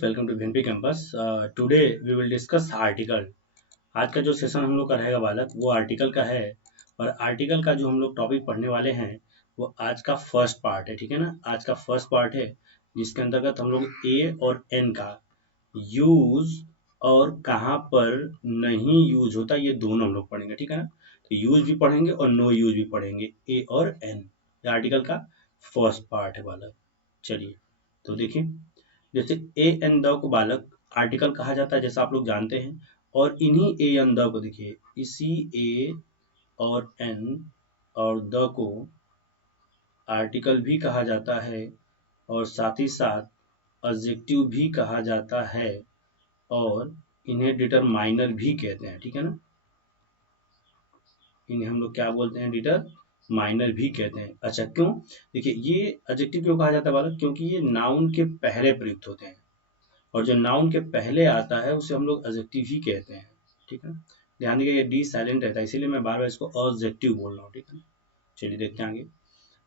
Welcome to भिनपी campus. Today we will discuss article. आज का जो सेशन हम लोग का रहेगा बालक वो आर्टिकल का है। और आर्टिकल का जो हम लोग टॉपिक पढ़ने वाले हैं वो आज का फर्स्ट पार्ट है, ठीक है ना। आज का फर्स्ट पार्ट है जिसके अंतर्गत हम लोग ए और एन का यूज और कहाँ पर नहीं यूज होता ये दोनों हम लोग पढ़ेंगे, ठीक है ना। तो यूज भी पढ़ेंगे और नो यूज भी पढ़ेंगे, ए और एन। ये आर्टिकल का फर्स्ट पार्ट है बालक। चलिए तो देखिए, जैसे ए एन द को बालक आर्टिकल कहा जाता है जैसा आप लोग जानते हैं। और इन्हीं ए एन द को देखिए, इसी ए और एन और द को आर्टिकल भी कहा जाता है और साथ ही साथ एडजेक्टिव भी कहा जाता है और इन्हें डिटरमाइनर भी कहते हैं, ठीक है ना। इन्हें हम लोग क्या बोलते हैं, डिटरमाइनर भी कहते हैं। अच्छा क्यों, देखिए ये एडजेक्टिव क्यों कहा जाता है बालक, क्योंकि ये नाउन के पहले प्रयुक्त होते हैं और जो नाउन के पहले आता है उसे हम लोग एडजेक्टिव ही कहते हैं, ठीक है। ध्यान दीजिए ये डी साइलेंट रहता है इसीलिए मैं बार बार इसको एडजेक्टिव बोल रहा हूँ, ठीक है। चलिए देखते हैं आगे।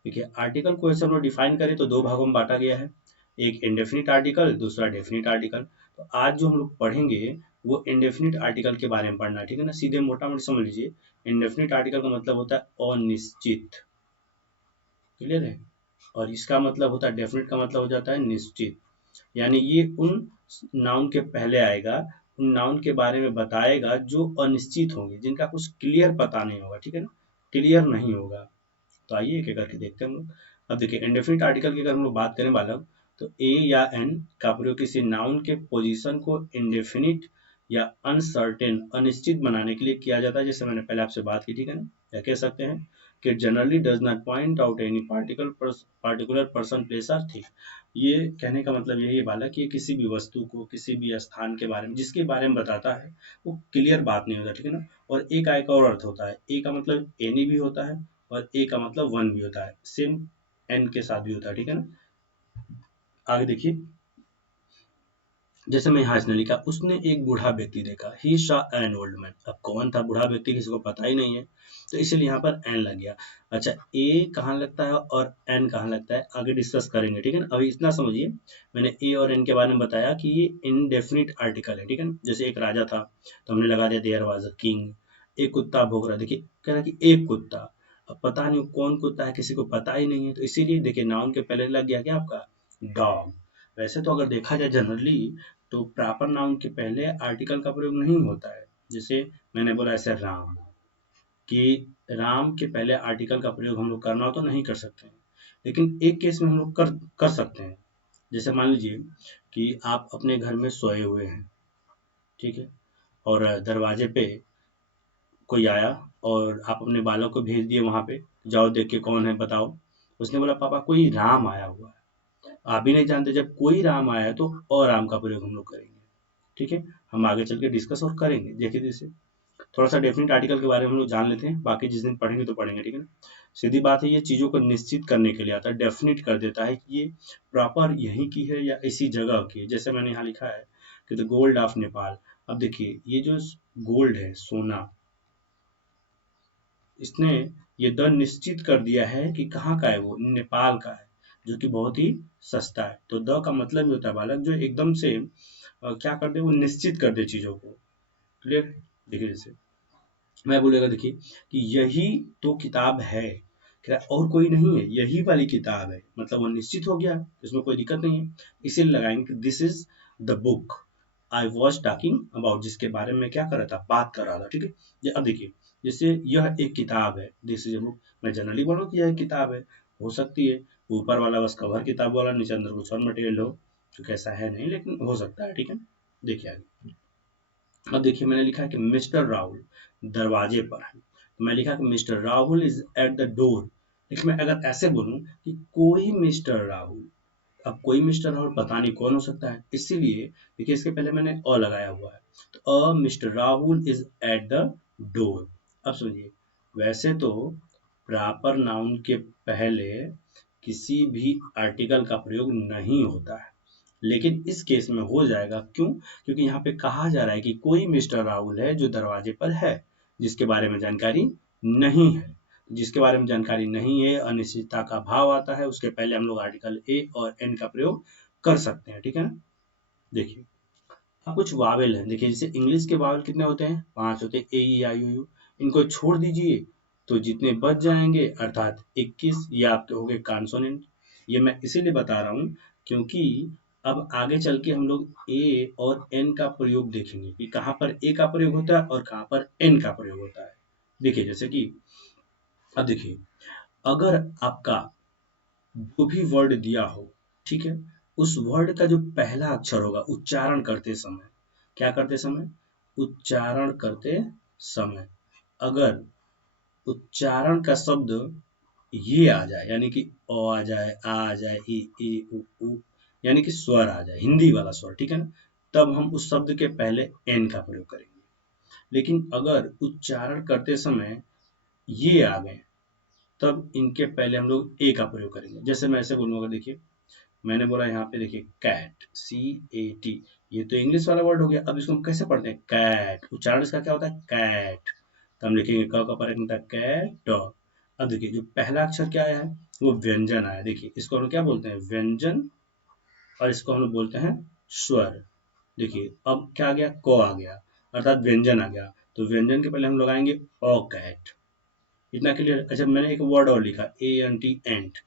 देखिए आर्टिकल को ऐसे हम लोग डिफाइन करें तो दो भागों में बांटा गया है, एक इंडेफिनिट आर्टिकल, दूसरा डेफिनिट आर्टिकल। तो आज जो हम लोग पढ़ेंगे वो इंडेफिनिट आर्टिकल के बारे में पढ़ना है, ठीक है ना। सीधे मोटा मोटी समझ लीजिए, इंडेफिनिट आर्टिकल का मतलब होता है अनिश्चित, क्लियर है। और इसका मतलब होता है, डेफिनिट का मतलब हो जाता है निश्चित। यानी ये उन नाउन के पहले आएगा, उन नाउन के बारे में बताएगा जो अनिश्चित होंगे, जिनका कुछ क्लियर पता नहीं होगा, ठीक है ना, क्लियर नहीं होगा। तो आइए एक एक करके देखते हैं हम लोग। अब देखिए इंडेफिनिट आर्टिकल की अगर हम लोग बात करें बालक, तो ए या एन का प्रयोग किसी नाउन के पोजीशन को इंडेफिनिट या अनसर्टेन अनिश्चित बनाने के लिए किया जाता है, जैसे मैंने पहले आपसे बात की, ठीक है ना। या कह सकते हैं कि generally does not point out any particular person place और थिंग। ये कहने का मतलब यही है बालक कि ये किसी भी वस्तु को, किसी भी स्थान के बारे में, जिसके बारे में बताता है वो क्लियर बात नहीं होता, ठीक है ना। और ए का एक और अर्थ होता है, ए का मतलब एनी भी होता है और ए का मतलब वन भी होता है, सेम एन के साथ भी होता है, ठीक है ना। आगे देखिए, जैसे मैं यहाँ इसने लिखा, उसने एक बूढ़ा व्यक्ति देखा, he saw an old man. अब कौन था बूढ़ा व्यक्ति किसी को पता ही नहीं है, तो इसलिए यहाँ पर एन लग गया। अच्छा ए कहाँ लगता है और एन कहाँ लगता है आगे डिस्कस करेंगे, ठीक है ना। अभी इतना समझिए, मैंने ए और एन के बारे में बताया कि ये इनडेफिनिट आर्टिकल है, ठीक है ना। जैसे एक राजा था तो हमने लगा दिया देयर वाज अ किंग। एक कुत्ता भौंक रहा, देखिए कह रहा कि एक कुत्ता, अब पता नहीं कौन कुत्ता है, किसी को पता ही नहीं है, तो इसीलिए देखिए नाउन के पहले लग गया क्या आपका, डॉग। वैसे तो अगर देखा जाए जनरली तो प्रॉपर नाउन के पहले आर्टिकल का प्रयोग नहीं होता है। जैसे मैंने बोला ऐसे राम, कि राम के पहले आर्टिकल का प्रयोग हम लोग करना हो तो नहीं कर सकते हैं, लेकिन एक केस में हम लोग कर कर सकते हैं। जैसे मान लीजिए कि आप अपने घर में सोए हुए हैं, ठीक है, और दरवाजे पे कोई आया और आप अपने बालक को भेज दिए वहां पे, जाओ देख के कौन है बताओ। उसने बोला पापा कोई राम आया हुआ है। आप भी नहीं जानते, जब कोई राम आया है तो और राम का प्रयोग हम लोग करेंगे, ठीक है। हम आगे चल के डिस्कस और करेंगे, देखिए जैसे थोड़ा सा डेफिनेट आर्टिकल के बारे में हम लोग जान लेते हैं, बाकी जिस दिन पढ़ेंगे तो पढ़ेंगे, ठीक है ना। सीधी बात है, ये चीजों को निश्चित करने के लिए आता है, डेफिनेट कर देता है कि ये प्रॉपर यहीं की है या इसी जगह की है। जैसे मैंने यहाँ लिखा है कि द गोल्ड ऑफ नेपाल। अब देखिए ये जो गोल्ड है, सोना, इसने ये दर निश्चित कर दिया है कि कहाँ का है, वो नेपाल का है, जो कि बहुत ही सस्ता है। तो द का मतलब ये होता है बालक जो एकदम से क्या कर दे, वो निश्चित कर दे चीजों को, क्लियर। देखिए जैसे मैं बोलेगा देखिए कि यही तो किताब है, क्या और कोई नहीं है, यही वाली किताब है, मतलब वो निश्चित हो गया, इसमें कोई दिक्कत नहीं है। इसीलिए लगाएंगे कि this is the book I was talking about, जिसके बारे में क्या कर रहा था, बात कर रहा था, ठीक है। अब देखिए जैसे यह एक किताब है, दिस इज ए बुक, मैं जनरली बोलूँ कि यह एक किताब है, हो सकती है ऊपर वाला बस कवर किताब वाला, नीचे अंदर कुछ और मटेरियल हो, तो कैसा है नहीं, लेकिन हो सकता है, ठीक है। देखिए आगे, अब देखिए मैंने लिखा है कि मिस्टर राहुल दरवाजे पर है, तो मैं लिखा कि mister Rahul is at the door. लेकिन मैं अगर ऐसे बोलूं कि कोई मिस्टर राहुल, अब कोई मिस्टर राहुल पता नहीं कौन हो सकता है, इसीलिए देखिए इसके पहले मैंने अ लगाया हुआ है, तो a mister Rahul is at the door. अब सुनिए, वैसे तो प्रॉपर नाउन के पहले किसी भी आर्टिकल का प्रयोग नहीं होता है, लेकिन इस केस में हो जाएगा, क्यों, क्योंकि यहाँ पे कहा जा रहा है कि कोई मिस्टर राहुल है जो दरवाजे पर है, जिसके बारे में जानकारी नहीं है। जिसके बारे में जानकारी नहीं है, अनिश्चितता का भाव आता है, उसके पहले हम लोग आर्टिकल ए और एन का प्रयोग कर सकते हैं, ठीक है ना। देखिए अब कुछ वावेल हैं, देखिए जैसे इंग्लिश के वावेल कितने होते हैं, 5 होते हैं, ए ई आई ओ यू। इनको छोड़ दीजिए तो जितने बच जाएंगे अर्थात 21, ये आपके हो गए कॉन्सोनेंट। ये मैं इसीलिए बता रहा हूँ क्योंकि अब आगे चल के हम लोग ए और एन का प्रयोग देखेंगे कि कहाँ पर ए का प्रयोग होता है और कहाँ पर एन का प्रयोग होता है। देखिए जैसे कि अब देखिए अगर आपका जो भी वर्ड दिया हो, ठीक है, उस वर्ड का जो पहला अक्षर होगा उच्चारण करते समय, क्या करते समय, उच्चारण करते समय अगर उच्चारण का शब्द ये आ जाए, यानी कि अ आ जाए, ई उ यानी कि स्वर आ जाए, हिंदी वाला स्वर, ठीक है ना, तब हम उस शब्द के पहले एन का प्रयोग करेंगे। लेकिन अगर उच्चारण करते समय ये आ गए, तब इनके पहले हम लोग ए का प्रयोग करेंगे। जैसे मैं ऐसे बोलूंगा, देखिए मैंने बोला यहाँ पे, देखिए कैट, सी ए टी, ये तो इंग्लिश वाला वर्ड हो गया। अब इसको हम कैसे पढ़ते हैं, कैट, उच्चारण इसका क्या होता है, कैट। तो हम लिखेंगे क का पर होता है कैट। अब देखिए जो पहला अक्षर क्या आया है, वो व्यंजन आया। देखिए इसको हम क्या बोलते हैं, व्यंजन, और इसको हम लोग बोलते हैं स्वर। देखिए अब क्या आ गया, क आ गया, अर्थात व्यंजन आ गया। तो व्यंजन के पहले हम लोग आएंगे ओ कैट। इतना क्लियर। अच्छा मैंने एक वर्ड और लिखा, ए एन टी, एंट,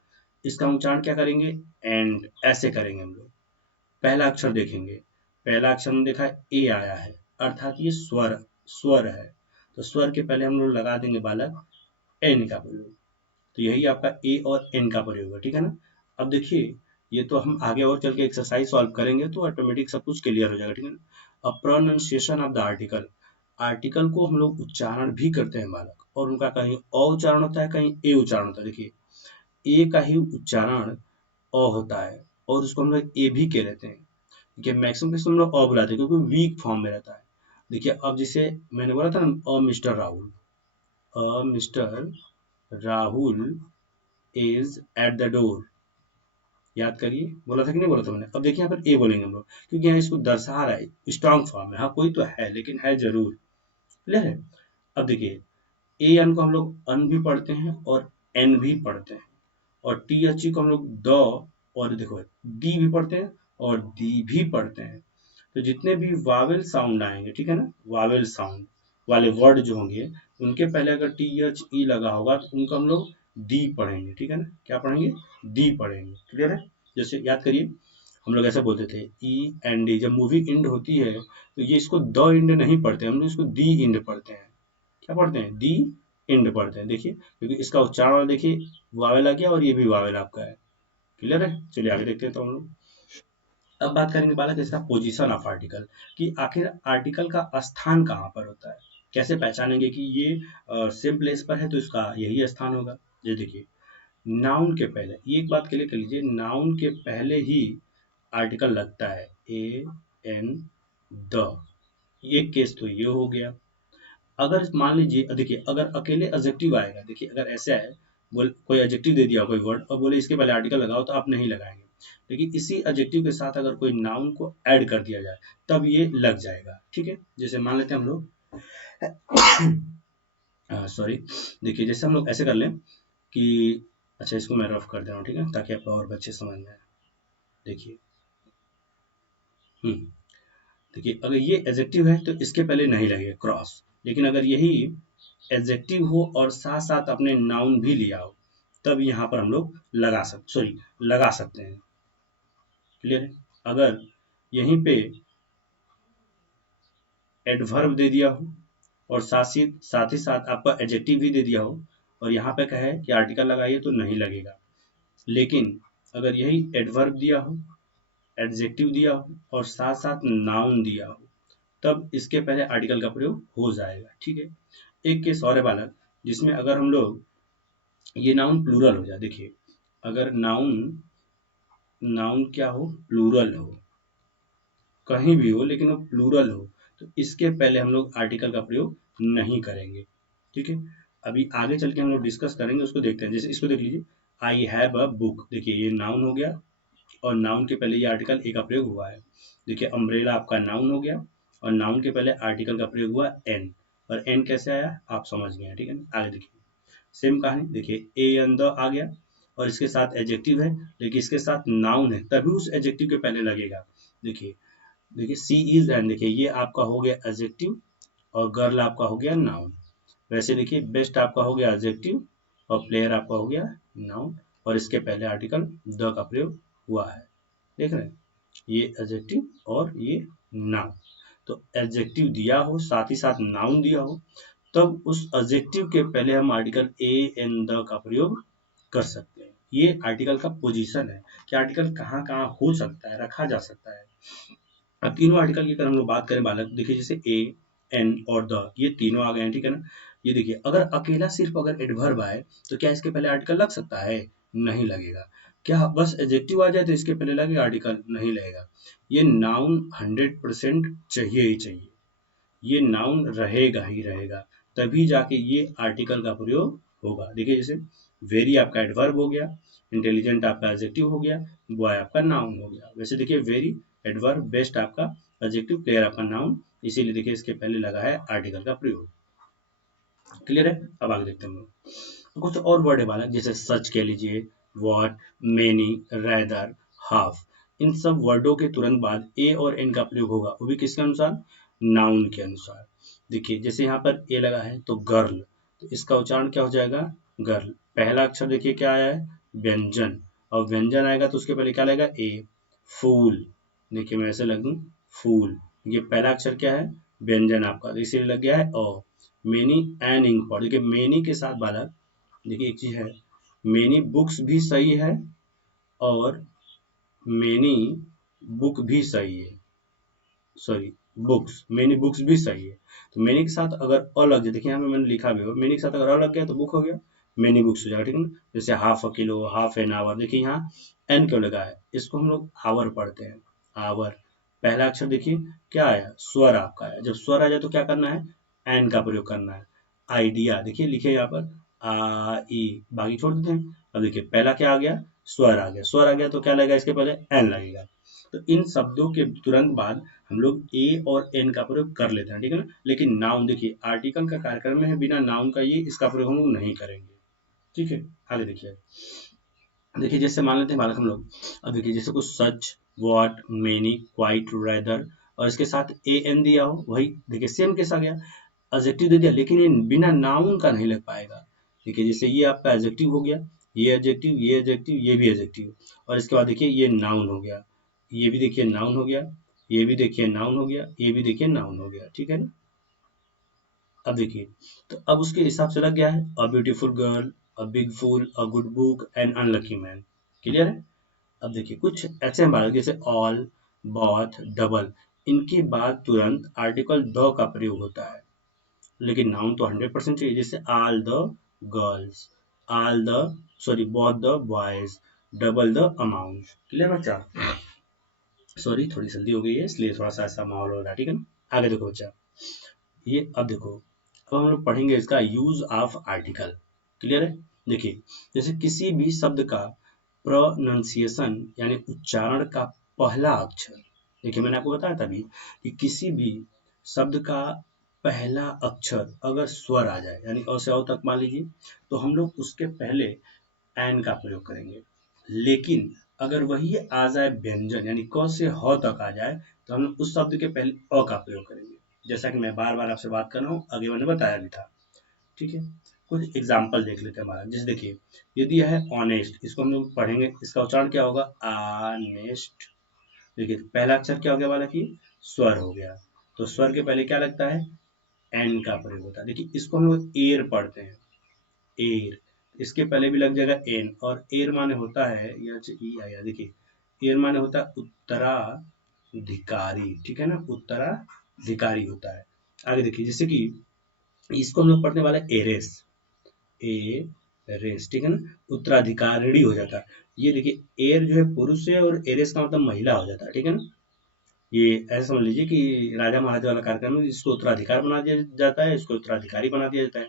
इसका हम उच्चारण क्या करेंगे, एंड, ऐसे करेंगे हम लोग। पहला अक्षर देखेंगे, पहला अक्षर हमने देखा ए आया है, अर्थात ये स्वर, स्वर है। तो स्वर के पहले हम लोग लगा देंगे बालक एन का प्रयोग। तो यही आपका ए और एन का प्रयोग है, ठीक है ना। अब देखिए ये तो हम आगे और चल के एक्सरसाइज सॉल्व करेंगे तो ऑटोमेटिक सब कुछ क्लियर हो जाएगा, ठीक है ना। अब pronunciation of the article, article को हम लोग उच्चारण भी करते हैं बालक, और उनका कहीं अ उच्चारण होता है, कहीं ए उच्चारण होता है। देखिए ए का ही उच्चारण अ होता है, और उसको हम लोग ए भी कह लेते हैं। देखिए मैक्सिमम केस में हम लोग अ बुलाते हैं क्योंकि वीक फॉर्म में रहता है। देखिए अब जैसे मैंने बोला था ना, a mister Rahul, a mister Rahul is at the door, याद करिए, बोला था कि नहीं बोला था मैंने। अब देखिए यहाँ पर ए बोलेंगे हम लोग क्योंकि यहाँ इसको दर्शा रहा है, स्ट्रॉन्ग फॉर्म में, हाँ कोई तो है लेकिन है जरूर, क्लियर है। अब देखिए ए एन को हम लोग अन भी पढ़ते हैं और एन भी पढ़ते हैं, और टी एच ई को हम लोग द, और देखो डी भी पढ़ते हैं और दी भी पढ़ते हैं। तो जितने भी वावेल साउंड आएंगे, ठीक है ना, वावेल साउंड वाले वर्ड जो होंगे, उनके पहले अगर टी एच ई लगा होगा तो उनको हम लोग दी पढ़ेंगे, ठीक है ना, क्या पढ़ेंगे, दी पढ़ेंगे, क्लियर है। जैसे याद करिए हम लोग ऐसे बोलते थे ई एंड डी, जब मूवी इंड होती है तो ये इसको द इंड नहीं पढ़ते, हम लोग इसको दी इंड पढ़ते हैं। क्या पढ़ते हैं, दी इंड पढ़ते हैं। देखिए क्योंकि इसका उच्चारण देखिए वावेल आ गया और ये भी वावेल आपका है, क्लियर है। चलिए आगे देखते हैं तो हम लोग अब बात करेंगे बालक इसका पोजीशन ऑफ आर्टिकल, कि आखिर आर्टिकल का स्थान कहाँ पर होता है, कैसे पहचानेंगे कि ये सेम प्लेस पर है तो इसका यही स्थान होगा। ये देखिए नाउन के पहले, ये एक बात क्लियर कर लीजिए, नाउन के पहले ही आर्टिकल लगता है, ए एन द, एक केस तो ये हो गया। अगर मान लीजिए देखिए अगर अकेले एडजेक्टिव आएगा, देखिए अगर ऐसे आए, बोल कोई एडजेक्टिव दे दिया कोई वर्ड और बोले इसके पहले आर्टिकल लगाओ, तो आप नहीं लगाएंगे। लेकिन इसी एडजेक्टिव के साथ अगर कोई नाउन को ऐड कर दिया जाए तब ये लग जाएगा, ठीक है। जैसे मान लेते हैं हम लोग सॉरी, देखिए जैसे हम लोग ऐसे कर लें कि, अच्छा इसको मैं रफ कर दे रहा हूँ, ठीक है, ताकि आप और बच्चे समझ में आए। देखिए हम्म देखिए अगर ये एडजेक्टिव है तो इसके पहले नहीं लगेगा क्रॉस, लेकिन अगर यही एडजेक्टिव हो और साथ साथ अपने नाउन भी लिया हो, तब यहाँ पर हम लोग लगा सकते हैं, क्लियर है। अगर यहीं पे एडवर्ब दे दिया हो और साथ ही साथ आपका एडजेक्टिव भी दे दिया हो, और यहाँ पे कहे कि आर्टिकल लगाइए, तो नहीं लगेगा। लेकिन अगर यही एडवर्ब दिया हो, एडजेक्टिव दिया हो और साथ साथ नाउन दिया हो, तब इसके पहले आर्टिकल का प्रयोग हो जाएगा, ठीक है। एक केस और है बालक, जिसमें अगर हम लोग ये नाउन प्लूरल हो जाए, देखिए अगर नाउन नाउन क्या हो, प्लूरल हो, कहीं भी हो लेकिन वो प्लूरल हो, तो इसके पहले हम लोग आर्टिकल का प्रयोग नहीं करेंगे, ठीक है। अभी आगे चल के हम लोग डिस्कस करेंगे, उसको देखते हैं। जैसे इसको देख लीजिए, आई हैव अ बुक, देखिए ये नाउन हो गया और नाउन के पहले ये आर्टिकल ए का प्रयोग हुआ है। देखिए अम्ब्रेला आपका नाउन हो गया और नाउन के पहले आर्टिकल का प्रयोग हुआ एन, और एन कैसे आया आप समझ गए हैं, ठीक है ना। आगे देखिए सेम कहानी, देखिए ए एन द आ गया और इसके साथ एडजेक्टिव है, लेकिन इसके साथ नाउन है, तभी उस एडजेक्टिव के पहले लगेगा। देखिए देखिए सी इज एंड, देखिए ये आपका हो गया एडजेक्टिव और गर्ल आपका हो गया नाउन। वैसे देखिए बेस्ट आपका हो गया एडजेक्टिव और प्लेयर आपका हो गया नाउन, और इसके पहले आर्टिकल द का प्रयोग हुआ है। देख रहे हैं, ये एडजेक्टिव और ये नाउन। तो एडजेक्टिव दिया हो साथ ही साथ नाउन दिया हो, तब उस एडजेक्टिव के पहले हम आर्टिकल ए एन द का प्रयोग कर सकते हैं। ये आर्टिकल का पोजीशन है कि आर्टिकल कहाँ कहाँ हो सकता है, रखा जा सकता है। अब तीनों आर्टिकल की अगर हम लोग बात करें बालक, देखिए जैसे ए एन और द, ये तीनों आ गए हैं, ठीक है ना। ये देखिए अगर अकेला सिर्फ अगर एडवर्ब आए तो क्या इसके पहले आर्टिकल लग सकता है? नहीं लगेगा। क्या बस एडजेक्टिव आ जाए तो इसके पहले लगेगा आर्टिकल? नहीं लगेगा। ये नाउन 100% चाहिए ही चाहिए, ये नाउन रहेगा ही रहेगा, तभी जाके ये आर्टिकल का प्रयोग होगा। देखिए जैसे वेरी आपका एडवर्ब हो गया, इंटेलिजेंट आपका एडजेक्टिव हो गया, बॉय आपका नाउन हो गया। वैसे देखिए वेरी एडवर्ब, बेस्ट आपका एडजेक्टिव, प्लेयर आपका नाउन, इसीलिए देखिए इसके पहले लगा है आर्टिकल का प्रयोग। क्लियर है? अब आगे देखते हैं हम लोग। कुछ और वर्ड है बालक, जैसे सच कह लीजिए, व्हाट, मेनी, रेदर, हाफ। इन सब वर्डों के तुरंत बाद ए और एन का प्रयोग होगा, वो भी किसके अनुसार? नाउन के अनुसार। देखिए जैसे यहाँ पर ए लगा है तो गर्ल, तो इसका उच्चारण क्या हो जाएगा? गर्ल। पहला अक्षर देखिए क्या आया है? व्यंजन, और व्यंजन आएगा तो उसके पहले क्या लगेगा? ए। फूल, देखिए मैं ऐसे लग दूं, फूल। ये पहला अक्षर क्या है? व्यंजन आपका, तो इसीलिए लग गया है अ। मेनी एन इंक पॉट, देखिए मेनी के साथ बालक देखिए एक चीज है, मेनी बुक्स भी सही है और मेनी बुक भी सही है, सॉरी बुक्स, मेनी बुक्स भी सही है। तो मेनी के साथ अगर अ लग जाए, देखिए यहाँ पे मैंने लिखा भी हो, मेनी के साथ अगर अ लग गया तो बुक हो गया, मेनी बुक्स हो जाएगा, ठीक है ना। जैसे half a kilo, half an hour, देखिए यहाँ एन क्यों लगा है? इसको हम लोग आवर पढ़ते हैं, आवर। पहला अक्षर देखिए क्या आया? स्वर आपका आया। जब स्वर आ जाए तो क्या करना है? एन का प्रयोग करना है। आइडिया, देखिए लिखे यहाँ पर आ ई, बाकी छोड़ देते हैं। अब देखिए पहला क्या आ गया? स्वर आ गया। स्वर आ गया तो क्या लगेगा? इसके पहले एन लगेगा। तो इन शब्दों के तुरंत बाद हम लोग ए और एन का प्रयोग कर लेते हैं, ठीक है ना। लेकिन नाउन, देखिए आर्टिकल का कार्यक्रम में है, बिना नाउन का ये इसका प्रयोग हम लोग नहीं करेंगे, ठीक है। आगे देखिए, देखिए जैसे मान लेते हैं बालक हम लोग, अब देखिए जैसे कुछ सच, व्हाट, मेनी, क्वाइट, रेदर, और इसके साथ ए एन दिया हो, वही देखिए सेम केस आ गया, एडजेक्टिव दे दिया, लेकिन ये बिना नाउन का नहीं लग पाएगा। देखिए जैसे ये आपका एडजेक्टिव हो गया, ये एडजेक्टिव, ये एडजेक्टिव, ये भी एडजेक्टिव, और इसके बाद देखिए ये नाउन हो गया, ये भी देखिए नाउन हो गया, ये भी देखिए नाउन हो गया, ये भी देखिए नाउन हो गया, ठीक है ना। अब देखिए, तो अब उसके हिसाब से लग गया है, a beautiful girl, a big fool, a good book, an unlucky man. Clear है? अब देखिए कुछ ऐसे हम बात, जैसे ऑल, बोथ, डबल, इनके बाद तुरंत आर्टिकल द का प्रयोग होता है, लेकिन नाउन तो 100% चाहिए। जैसे all the girls, all the, sorry both the boys, double the amount. Clear बच्चा? सॉरी थोड़ी जल्दी हो गई है इसलिए थोड़ा सा ऐसा माहौल हो रहा है, ठीक है ना। आगे देखो बच्चा, ये अब देखो, अब हम लोग पढ़ेंगे इसका यूज ऑफ आर्टिकल। क्लियर है? देखिए जैसे किसी भी शब्द का प्रोनाउंसिएशन यानी उच्चारण का पहला अक्षर, देखिए मैंने आपको बताया था अभी कि किसी भी शब्द का पहला अक्षर अगर स्वर आ जाए, यानी अ से अ तक मान लीजिए, तो हम लोग उसके पहले एन का प्रयोग करेंगे। लेकिन अगर वही आ जाए व्यंजन, यानी क से ह तक आ जाए, तो हम लोग उस शब्द के पहले अ का प्रयोग करेंगे। जैसा कि मैं बार बार आपसे बात कर रहा हूँ, आगे मैंने बताया भी था, ठीक है। कुछ एग्जाम्पल देख लेते हैं हमारा, जैसे देखिए ये दिया है ऑनेस्ट, इसको हम लोग पढ़ेंगे, इसका उच्चारण क्या होगा? आनेस्ट। देखिए पहला अक्षर क्या हो गया वाला की? स्वर हो गया, तो स्वर के पहले क्या लगता है? एन का प्रयोग होता है। देखिए इसको हम लोग एयर पढ़ते हैं, एयर, इसके पहले भी लग जाएगा एन, और एयर माने होता है, यहाँ से ई आया, देखिए एयर माने होता है उत्तराधिकारी, ठीक है ना, उत्तराधिकारी होता है। आगे देखिए जैसे कि इसको हम लोग पढ़ने वाला है एरेस, ए रेस, ठीक है ना, उत्तराधिकारिणी हो जाता है। ये देखिए एयर जो है पुरुष है और एरेस का मतलब महिला हो जाता है, ठीक है ना। ये ऐसा समझ लीजिए कि राजा महाराजा वाला कार्यक्रम में इसको उत्तराधिकार बना दिया जाता है, इसको उत्तराधिकारी बना दिया जाता है।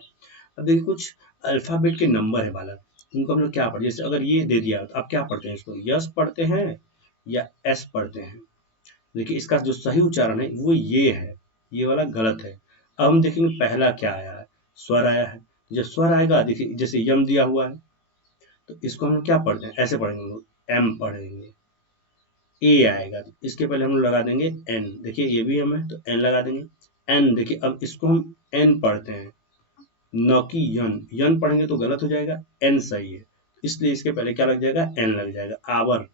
अब देखिए कुछ अल्फाबेट के नंबर है बालक, उनको हम लोग क्या पढ़ते हैं, जैसे अगर ये दे दिया तो आप क्या पढ़ते हैं? इसको यस पढ़ते हैं या एस पढ़ते हैं? देखिए इसका जो सही उच्चारण है वो ये है, ये वाला गलत है। अब हम देखेंगे पहला क्या आया है, स्वर आया है। जब स्वर आएगा, देखिए जैसे यम दिया हुआ है, तो इसको हम क्या पढ़ते हैं? ऐसे पढ़ेंगे हम लोग, एम पढ़ेंगे, ए आएगा, तो इसके पहले हम लोग लगा देंगे एन। देखिए ये भी हम है तो एन लगा देंगे। एन देखिए अब इसको हम एन पढ़ते हैं न कि यन। यन पढ़ेंगे तो गलत हो जाएगा, एन सही है, इसलिए इसके पहले क्या लग जाएगा, एन लग जाएगा। आवर।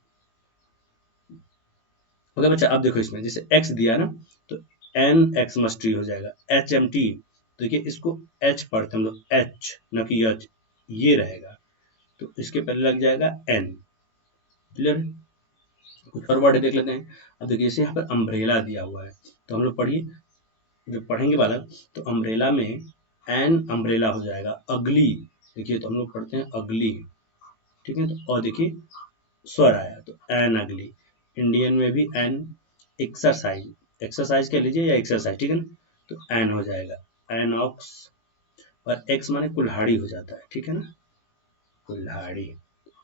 ओके बच्चा, अब देखो इसमें जैसे एक्स दिया ना, तो एन एक्स मस्ट ट्री हो जाएगा। एच एम टी, देखिए इसको एच पढ़ते हैं हम लोग, एच न कि एच, ये रहेगा, तो इसके पहले लग जाएगा एन। क्लियर? कुछ और वर्ड देख लेते हैं। अब देखिए जैसे यहाँ पर अम्ब्रेला दिया हुआ है, तो हम लोग पढ़िए, जब पढ़ेंगे बालक तो अम्ब्रेला में एन अम्ब्रेला हो जाएगा। अगली, देखिए तो हम लोग पढ़ते हैं अगली, ठीक है, तो और देखिए स्वर आया तो एन अगली। इंडियन में भी एन। एक्सरसाइज, एक्सरसाइज कह लीजिए या एक्सरसाइज, ठीक है ना, तो एन हो जाएगा। एन ऑक्स, और एक्स माने कुल्हाड़ी हो जाता है, ठीक है ना, कुल्हाड़ी,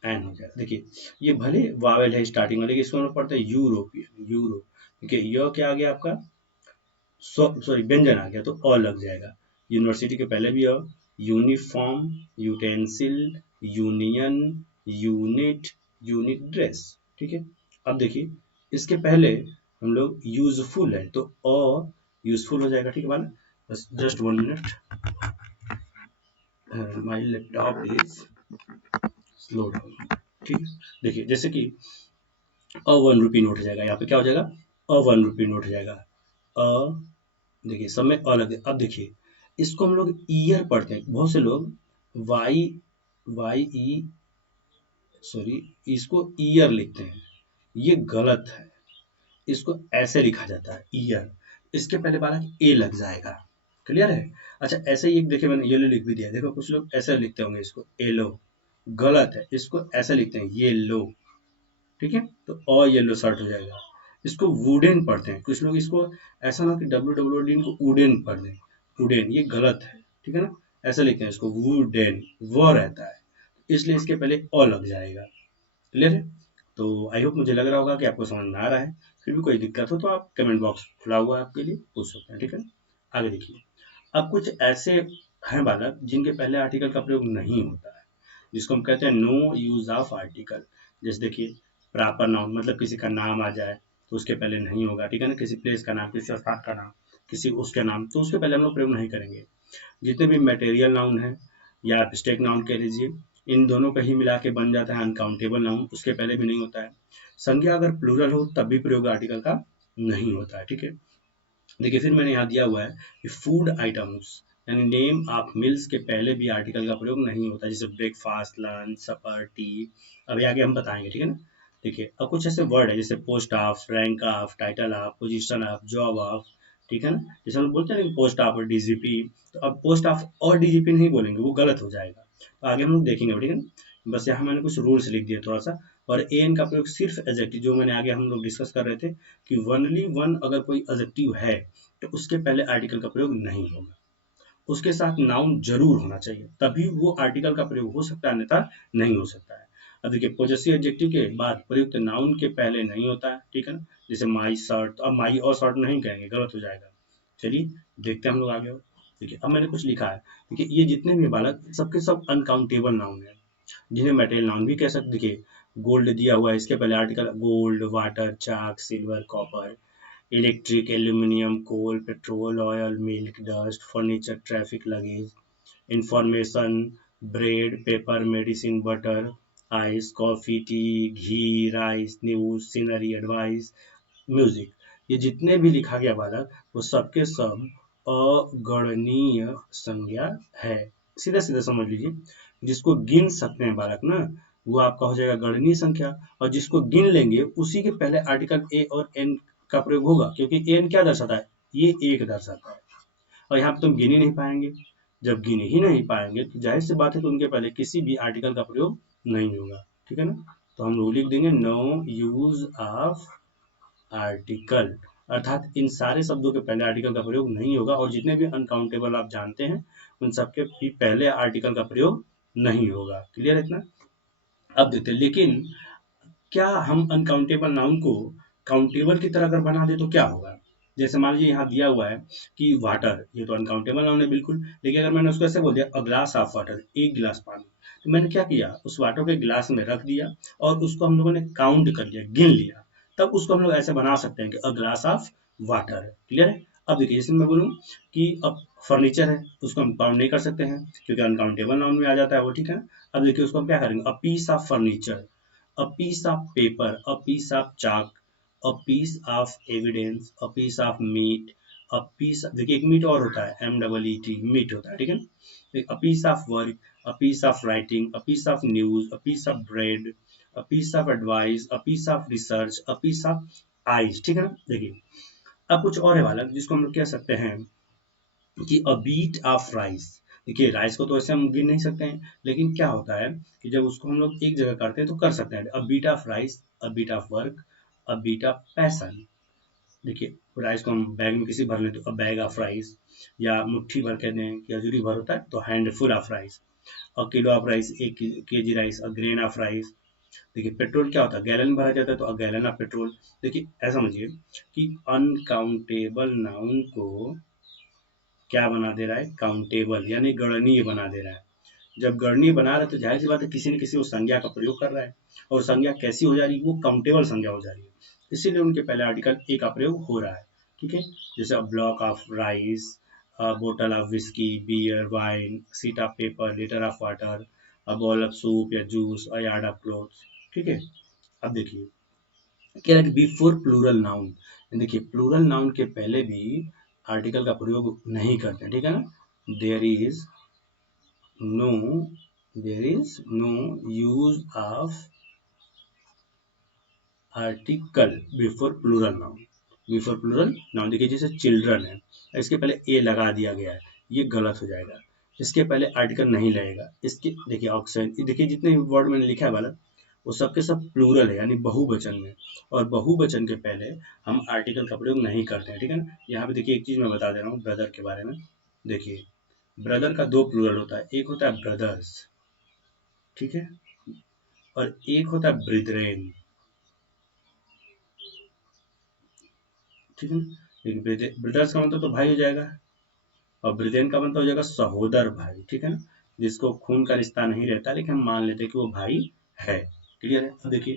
एन हो जाएगा। देखिए ये भले वावेल है स्टार्टिंग में, लेकिन इसको हम लोग पढ़ते हैं यूरोपियन, यूरो। देखिए य क्या आ गया आपका, सॉरी व्यंजन आ गया तो अ लग जाएगा। यूनिवर्सिटी के पहले भी a. Uniform, utensil, union, unit, unit dress, ठीक है। अब देखिए इसके पहले हम लोग यूजफुल है तो अ यूजफुल हो जाएगा, ठीक है बाला। बस just 1 minute, my laptop is slow down, ठीक है। देखिए जैसे कि अ 1 रुपी नोट हो जाएगा, यहाँ पे क्या हो जाएगा, अ 1 रुपी नोट हो जाएगा। अ, देखिए सब में अलग है। अब देखिए इसको हम लोग ईयर पढ़ते हैं, बहुत से लोग वाई, वाई ई, सॉरी, इसको ईयर लिखते हैं, ये गलत है। इसको ऐसे लिखा जाता है ईयर, इसके पहले बालक ए लग जाएगा। क्लियर है? अच्छा ऐसे ही एक देखिए मैंने येलो लिख भी दिया, देखो कुछ लोग ऐसे लिखते होंगे इसको येलो, गलत है, इसको ऐसे लिखते हैं ये लो, ठीक है, तो और येलो शर्ट हो जाएगा। इसको वुडन पढ़ते हैं कुछ लोग, इसको ऐसा ना कि डब्ल्यू डब्ल्यू डी को वुडन पढ़ दें, वुडन ये गलत है, ठीक है ना, ऐसा लिखते हैं इसको वुडन, वो रहता है, इसलिए इसके पहले अ लग जाएगा। क्लियर है? तो आई होप, मुझे लग रहा होगा कि आपको समझ में आ रहा है। फिर भी कोई दिक्कत हो तो आप कमेंट बॉक्स खुला हुआ है आपके लिए, पूछ सकते हैं, ठीक है। आगे देखिए, अब कुछ ऐसे हैं बालक जिनके पहले आर्टिकल का प्रयोग नहीं होता है, जिसको हम कहते हैं नो यूज ऑफ आर्टिकल। जैसे देखिए प्रॉपर नाउन, मतलब किसी का नाम आ जाए तो उसके पहले नहीं होगा, ठीक है ना, किसी प्लेस का नाम, किसी स्थान का नाम, किसी उसके नाम, तो उसके पहले हम लोग प्रयोग नहीं करेंगे। जितने भी मटेरियल नाउन है या एब्स्ट्रैक्ट नाउन कह लीजिए, इन दोनों का ही मिला के बन जाता है अनकाउंटेबल नाउन, उसके पहले भी नहीं होता है। संज्ञा अगर प्लूरल हो तब भी प्रयोग आर्टिकल का नहीं होता है, ठीक है। देखिए फिर मैंने यहाँ दिया हुआ है कि फूड आइटम्स यानी नेम ऑफ मिल्स के पहले भी आर्टिकल का प्रयोग नहीं होता, जैसे ब्रेकफास्ट, लंच, सपर, टी, अभी आगे हम बताएंगे, ठीक है ना। देखिए अब कुछ ऐसे वर्ड है जैसे post of, rank of, title of, position of, job of, ठीक है ना, जैसे हम लोग बोलते हैं ना पोस्ट ऑफ और डीजीपी, तो अब पोस्ट ऑफ और डीजीपी नहीं बोलेंगे, वो गलत हो जाएगा, तो आगे हम लोग देखेंगे, ठीक है ना। बस यहाँ मैंने कुछ रूल्स लिख दिए थोड़ा सा। और एन का प्रयोग सिर्फ एडजेक्टिव, जो मैंने आगे हम लोग डिस्कस कर रहे थे कि वनली वन अगर कोई एडजेक्टिव है तो उसके पहले आर्टिकल का प्रयोग नहीं होगा, उसके साथ नाउन जरूर होना चाहिए, तभी वो आर्टिकल का प्रयोग हो सकता है, अन्यथा नहीं हो सकता है। अब देखिए पॉजेसिव एडजेक्टिव के बाद प्रयुक्त नाउन के पहले नहीं होता है, ठीक है ना, जैसे माई शर्ट, तो अब माई और शर्ट नहीं कहेंगे, गलत हो जाएगा। चलिए देखते हैं हम लोग आगे। देखिए अब मैंने कुछ लिखा है, देखिए ये जितने भी बालक सबके सब अनकाउंटेबल नाउन है, जिन्हें मेटेरियल नाउन भी कह सकते। देखिए गोल्ड दिया हुआ है, इसके पहले article gold, water, chalk, silver, copper, electric, aluminium, coal, petrol, oil, milk, dust, furniture, traffic, luggage, information, bread, paper, medicine, butter, ice, coffee, tea, ghee, rice, news, scenery, advice, music, ये जितने भी लिखा गया बालक वो सबके सब अगणनीय संज्ञा है। सीधा सीधा समझ लीजिए, जिसको गिन सकते हैं बालक ना, वो आपका हो जाएगा गणनीय संख्या, और जिसको गिन लेंगे उसी के पहले आर्टिकल ए और एन का प्रयोग होगा, क्योंकि एन क्या दर्शाता है, ये एक दर्शाता है, और यहाँ पे तुम गिन ही नहीं पाएंगे। जब गिन ही नहीं पाएंगे तो जाहिर सी बात है कि उनके पहले किसी भी आर्टिकल का प्रयोग नहीं होगा, ठीक है ना। तो हम लोग लिख देंगे नो यूज ऑफ आर्टिकल, अर्थात इन सारे शब्दों के पहले आर्टिकल का प्रयोग नहीं होगा, और जितने भी अनकाउंटेबल आप जानते हैं उन सबके भी पहले आर्टिकल का प्रयोग नहीं होगा। क्लियर है इतना? अब देखते हैं, लेकिन क्या हम अनकाउंटेबल नाउन को काउंटेबल की तरह अगर बना दे तो क्या होगा। जैसे मान लीजिए यहाँ दिया हुआ है कि वाटर, ये तो अनकाउंटेबल नाउन है बिल्कुल, लेकिन अगर मैंने उसको ऐसे बोल दिया अ ग्लास ऑफ वाटर, एक गिलास पानी, तो मैंने क्या किया, उस वाटर को एक गिलास में रख दिया और उसको हम लोगों ने काउंट कर लिया, गिन लिया, तब उसको हम लोग ऐसे बना सकते हैं कि अ ग्लास ऑफ वाटर है। क्लियर है? अब देखिए जैसे मैं बोलूँ कि अब फर्नीचर है, उसको हम काउंट नहीं कर सकते हैं क्योंकि अनकाउंटेबल नाउन में आ जाता है वो, ठीक है ना। अब देखिए उसको हम क्या करेंगे, a piece of furniture, a piece of paper, a piece of chalk, a piece of evidence, a piece of meat, a piece, देखिए एक मीट और होता है, MEET, मीट होता है, ठीक है ना। A piece of work, a piece of writing, a piece of news, a piece of bread, a piece of advice, a piece of research, a piece of ice, ठीक है ना। देखिए अब कुछ और है बालक जिसको हम लोग कह सकते हैं कि अ बीट ऑफ राइस। देखिए राइस को तो ऐसे हम गिन नहीं सकते हैं, लेकिन क्या होता है कि जब उसको हम लोग एक जगह करते हैं तो कर सकते हैं। A bit of rice, a bit of work, a bit of passion. देखिए राइस को हम बैग में किसी भर लें तो अ बैग ऑफ राइस, या मुट्ठी भर कहते हैं कि हजूरी भर होता है तो handful of rice. A kilo of rice, एक KG rice, a grain of rice. देखिए पेट्रोल क्या होता है, गैलन में भरा जाता है तो अ गैलन ऑफ पेट्रोल। देखिए ऐसा समझिए कि अनकाउंटेबल नाउन को क्या बना दे रहा है, काउंटेबल यानी गणनीय बना दे रहा है। जब गणनीय बना रहा है तो जाहिर सी बात है किसी न किसी वो संज्ञा का प्रयोग कर रहा है, और संज्ञा कैसी हो जा रही है, वो काउंटेबल संज्ञा हो जा रही है। इसीलिए उनके पहले आर्टिकल ए का प्रयोग हो रहा है, ठीक है। जैसे a block of rice, a बोतल of whisky, beer, wine, sheet of paper, litre of water, a bowl of soup या juice, a yard of cloths, ठीक है। अब देखिए कह रहा है कि बिफोर प्लूरल नाउन, देखिए प्लूरल नाउन के पहले भी आर्टिकल का प्रयोग नहीं करते हैं, ठीक है ना। There is no there is no use of article before plural noun. Before plural noun देखिए जैसे चिल्ड्रन है, इसके पहले ए लगा दिया गया है, ये गलत हो जाएगा। इसके पहले आर्टिकल नहीं लगेगा, इसके देखिए ऑक्सन, देखिए जितने वर्ड मैंने लिखा है वाला वो सबके सब प्लूरल है यानी बहुवचन में, और बहुवचन के पहले हम आर्टिकल का प्रयोग नहीं करते हैं, ठीक है ना। यहाँ पे देखिए एक चीज मैं बता दे रहा हूँ ब्रदर के बारे में। देखिए ब्रदर का दो प्लूरल होता है, एक होता है ब्रदर्स, ठीक है, और एक होता है ब्रिदरेन, ठीक है ना। देखिए ब्रदर्स का मतलब तो भाई हो जाएगा, और ब्रिटेन का मतलब हो जाएगा सहोदर भाई, ठीक है ना, जिसको खून का रिश्ता नहीं रहता लेकिन हम मान लेते हैं कि वो भाई है। क्लियर है? अब देखिए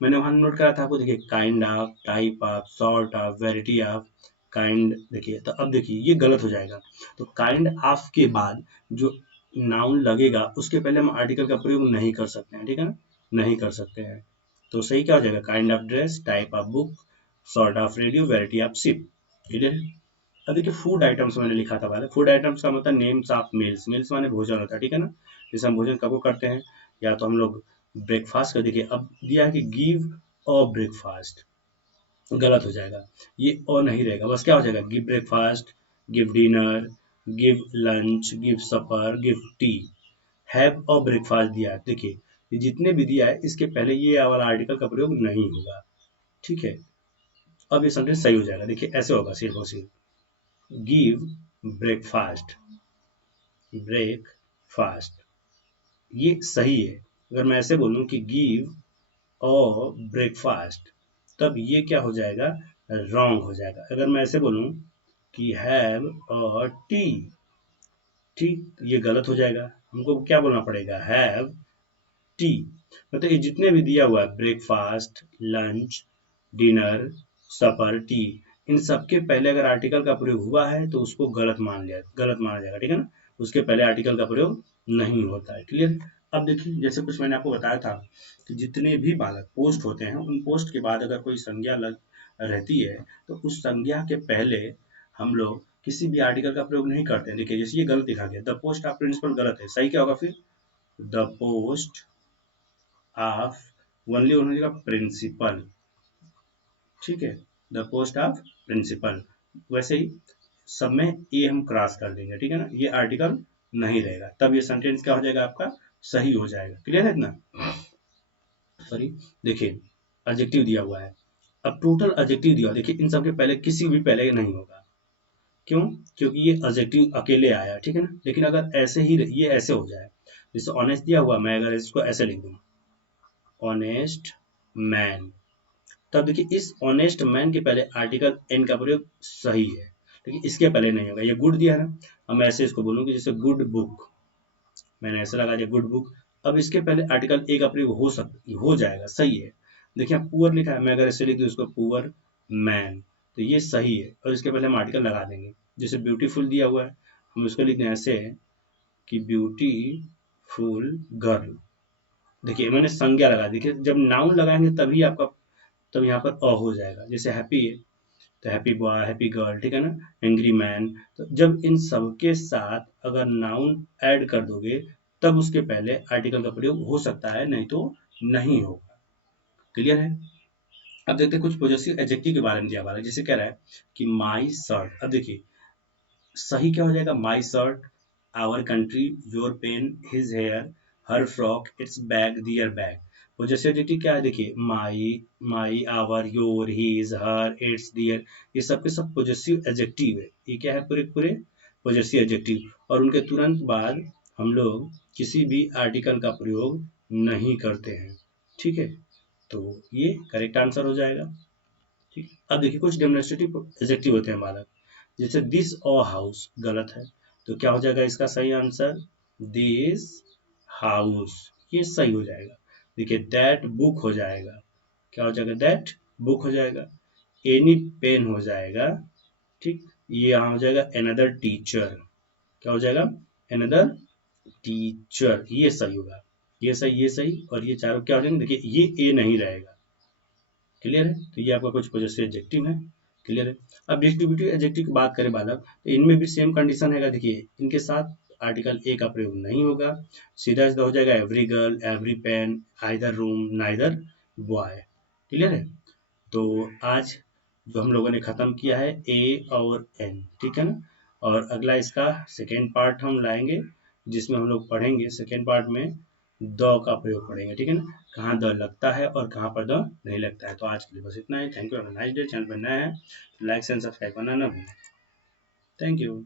मैंने वहां नोट करा था आपको, देखिए kind of, type of, sort of, variety of, kind. देखिए तो अब देखिए ये गलत हो जाएगा, तो काइंड ऑफ के बाद जो नाउन लगेगा उसके पहले हम आर्टिकल का प्रयोग नहीं कर सकते हैं, ठीक है ना, नहीं कर सकते हैं। तो सही क्या हो जाएगा, kind of dress, type of book, sort of radio, variety of ship. Clear है? अब देखिए फूड आइटम्स मैंने लिखा था पहले, फूड आइटम्स का मतलब नेम्स ऑफ मील्स, मील्स माने भोजन होता है, ठीक है ना। जैसे हम भोजन कब करते हैं, या तो हम लोग ब्रेकफास्ट का, देखिए अब दिया है कि गिव अ ब्रेकफास्ट, गलत हो जाएगा, ये और नहीं रहेगा, बस क्या हो जाएगा, give breakfast, give dinner, give lunch, give supper, give tea. Have a breakfast दिया है, देखिए ये जितने भी दिया है इसके पहले ये वाला आर्टिकल का प्रयोग नहीं होगा, ठीक है। अब ये सेंटेंस सही हो जाएगा, देखिए ऐसे होगा सिर्फ और सिर्फ, गिव ब्रेकफास्ट, ब्रेकफास्ट, ये सही है। अगर मैं ऐसे बोलूं कि गिव अ ब्रेकफास्ट, तब ये क्या हो जाएगा, रॉन्ग हो जाएगा। अगर मैं ऐसे बोलूं कि हैव अ टी, ठीक, ये गलत हो जाएगा, हमको क्या बोलना पड़ेगा, हैव टी। मतलब ये जितने भी दिया हुआ है ब्रेकफास्ट, लंच, डिनर, सपर, टी, इन सबके पहले अगर आर्टिकल का प्रयोग हुआ है तो उसको गलत माना जाएगा, ठीक है ना। उसके पहले आर्टिकल का प्रयोग नहीं होता है। क्लियर? अब देखिए जैसे कुछ मैंने आपको बताया था कि जितने भी बालक पोस्ट होते हैं उन पोस्ट के बाद अगर कोई संज्ञा लग रहती है तो उस संज्ञा के पहले हम लोग किसी भी आर्टिकल का प्रयोग नहीं करते हैं। देखिए जैसे ये गलत लिखा गया, द पोस्ट ऑफ प्रिंसिपल, गलत है, सही क्या होगा फिर, द पोस्ट ऑफ, ओनली होने का प्रिंसिपल, ठीक है, द पोस्ट ऑफ प्रिंसिपल। वैसे ही सब में ए हम क्रॉस कर देंगे, ठीक है ना, ये आर्टिकल नहीं रहेगा, तब ये सेंटेंस क्या हो जाएगा आपका, सही हो जाएगा। क्लियर है इतना? सॉरी, देखिए एडजेक्टिव दिया हुआ है, अब टोटल एडजेक्टिव दिया, देखिए इन सब के पहले किसी भी पहले नहीं होगा, क्यों, क्योंकि ये एडजेक्टिव अकेले आया, ठीक है ना। लेकिन अगर ऐसे ही ये ऐसे हो जाए, जैसे ऑनेस्ट दिया हुआ, मैं अगर इसको ऐसे लिख दूं, ऑनेस्ट मैन, तब देखिए इस ऑनेस्ट मैन के पहले आर्टिकल एन का प्रयोग सही है, लेकिन इसके पहले नहीं होगा। ये गुड दिया है ना, अब मैं ऐसे इसको बोलूँ कि जैसे गुड बुक, मैंने ऐसे लगा दिया गुड बुक, अब इसके पहले आर्टिकल ए का प्रयोग हो जाएगा, सही है। देखिए यहाँ पुअर लिखा है, मैं अगर ऐसे लिख दूँ इसको पुअर मैन, तो ये सही है और इसके पहले हम आर्टिकल लगा देंगे। जैसे ब्यूटीफुल दिया हुआ है, हम उसको लिख दें ऐसे कि ब्यूटीफुल गर्ल। देखिए मैंने संज्ञा लगा दी। देखिए जब नाउन लगाएंगे तभी आपका, तब यहाँ पर अ हो जाएगा। जैसे हैप्पी है तो हैप्पी बॉय, हैप्पी गर्ल, ठीक है ना, एंग्री मैन। तो जब इन सब के साथ अगर नाउन ऐड कर दोगे तब उसके पहले आर्टिकल का प्रयोग हो सकता है, नहीं तो नहीं होगा। क्लियर है? अब देखते हैं कुछ पॉजेसिव एडजेक्टिव के बारे में दिया हुआ है। जैसे कह रहा है कि माई शर्ट। अब देखिए सही क्या हो जाएगा, my shirt, our country, your pen, his hair, her frock, its bag, their bag. Possessive adjective क्या है, देखिए my, my, our, your, his, her, its, their, ये सब के सब पॉजेसिव एडजेक्टिव है। ये क्या है, पूरे पूरे पॉजेसिव एडजेक्टिव। और उनके तुरंत बाद हम लोग किसी भी आर्टिकल का प्रयोग नहीं करते हैं। ठीक है, तो ये करेक्ट आंसर हो जाएगा। ठीक है, अब देखिए कुछ डेमोन्स्ट्रेटिव एडजेक्टिव होते हैं बालक। जैसे दिस और हाउस गलत है, तो क्या हो जाएगा इसका सही आंसर, दिस हाउस, ये सही हो जाएगा। देखिए दैट बुक हो जाएगा, क्या हो जाएगा, दैट बुक हो जाएगा। एनी पेन हो जाएगा, ठीक, ये यहाँ हो जाएगा एनदर टीचर, क्या हो जाएगा, एनदर टीचर, ये सही होगा। ये सही, ये सही और ये चारों क्या हो जाएंगे, देखिए ये ए नहीं रहेगा। क्लियर है? तो ये आपका कुछ पॉजेसिव एडजेक्टिव है। क्लियर है? अब डिस्ट्रीब्यूटिव एडजेक्टिव की बात करें बालक, तो इनमें भी सेम कंडीशन है। देखिए इनके साथ आर्टिकल ए का प्रयोग नहीं होगा, सीधा सीधा हो जाएगा every girl, every pen, either room, neither boy. Clear है? तो आज जो हम लोगों ने खत्म किया है ए और एन, ठीक है ना। और अगला इसका सेकेंड पार्ट हम लाएंगे, जिसमें हम लोग पढ़ेंगे सेकेंड पार्ट में द का प्रयोग पढ़ेंगे, ठीक है ना, कहाँ द लगता है और कहाँ पर द नहीं लगता है। तो आज के लिए बस इतना ही। Thank you, nice day. Channel पर नया है, लाइक एंड सब्सक्राइब करना ना भूलें। Thank you.